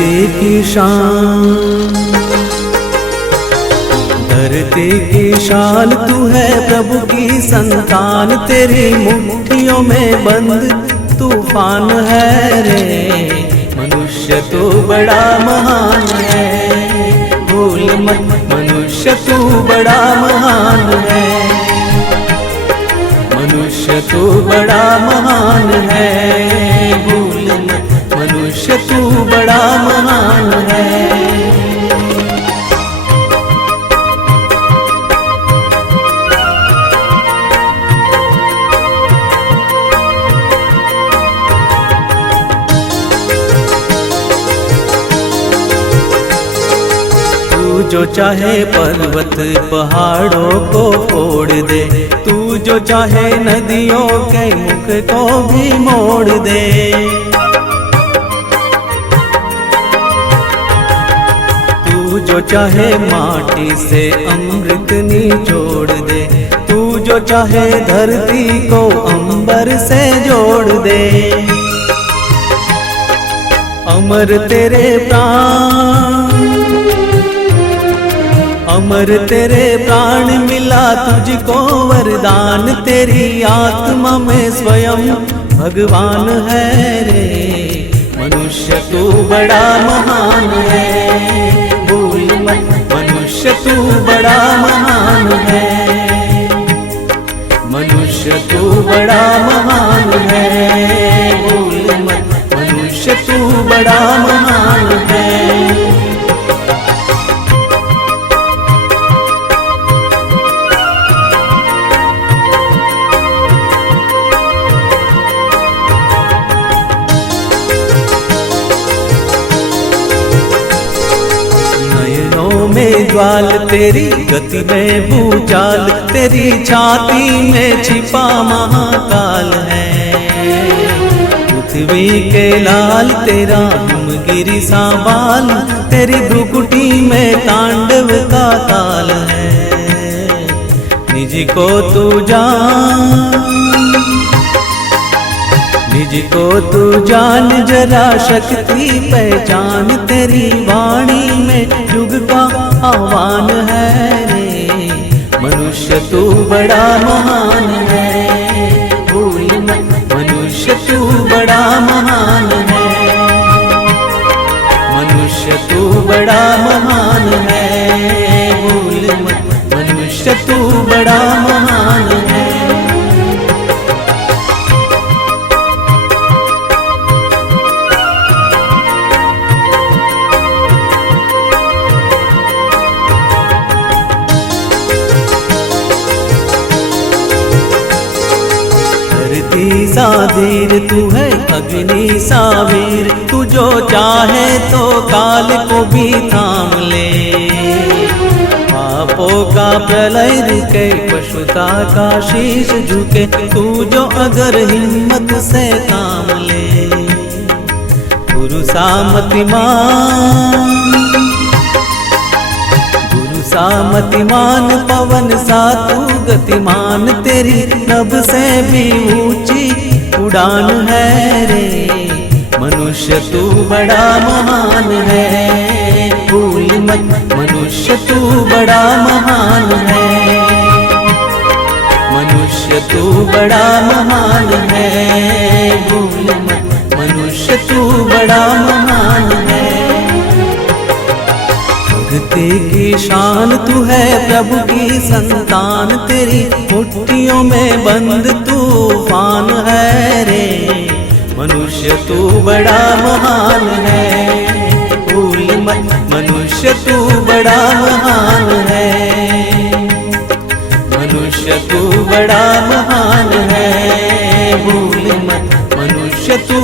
धरती की शान, धरती की शान तू है प्रभु की संतान, तेरी मुट्ठियों में बंद तूफान है रे। मनुष्य तू बड़ा महान है, भूल मत मनुष्य तू बड़ा महान है, मनुष्य तू बड़ा महान है, भूल मत मनुष्य तू बड़ा महान है। जो चाहे पर्वत पहाड़ों को फोड़ दे, तू जो चाहे नदियों के मुख को भी मोड़ दे। तू जो चाहे माटी से अमृत निचोड़ दे, तू जो चाहे धरती को अंबर से जोड़ दे। अमर तेरे प्राण, अमर तेरे प्राण मिला तुझको वरदान, तेरी आत्मा में स्वयं भगवान है रे। मनुष्य तू बड़ा महान है, भूल मत मनुष्य तू बड़ा महान है, मनुष्य तू बड़ा महान है, भूल मत मनुष्य तू बड़ा महान है। ज्वाल तेरी गति में भूचाल, तेरी छाती में छिपा महाकाल है। पृथ्वी के लाल तेरा हिमगिरी सा बाल, तेरी भ्रुकुटी में तांडव का ताल है। निज को तू जान, निज को तू जान जरा शक्ति पहचान, तेरी वाणी में युग का आह्वान है रे। मनुष्य तू बड़ा महान है, भूल मत मनुष्य तू बड़ा महान है, मनुष्य तू बड़ा महान है, भूल मत मनुष्य तू बड़ा महान है। सा धीर तू है अग्नि सा वीर, तू जो चाहे तो काल को भी थाम ले। पापों का प्रलय रुके, पशुता का शीश झुके, तू जो अगर हिम्मत से काम ले। गुरु सा मतिमान, गुरु सा मतिमान, पवन सा तू गतिमान, तेरी नभ से भी ऊंची उड़ान है रे। मनुष्य तू बड़ा महान है, भूल मत मनुष्य तू बड़ा महान है, मनुष्य तू बड़ा महान है, भूल मत मनुष्य तू बड़ा महान है। भक्ति की शान तू है प्रभु की संतान, तेरी मुट्ठियों में बंद तूफान है रे। मनुष्य तू बड़ा महान है, भूल मत मनुष्य तू बड़ा महान है, मनुष्य तू बड़ा महान है, भूल मत मनुष्य तू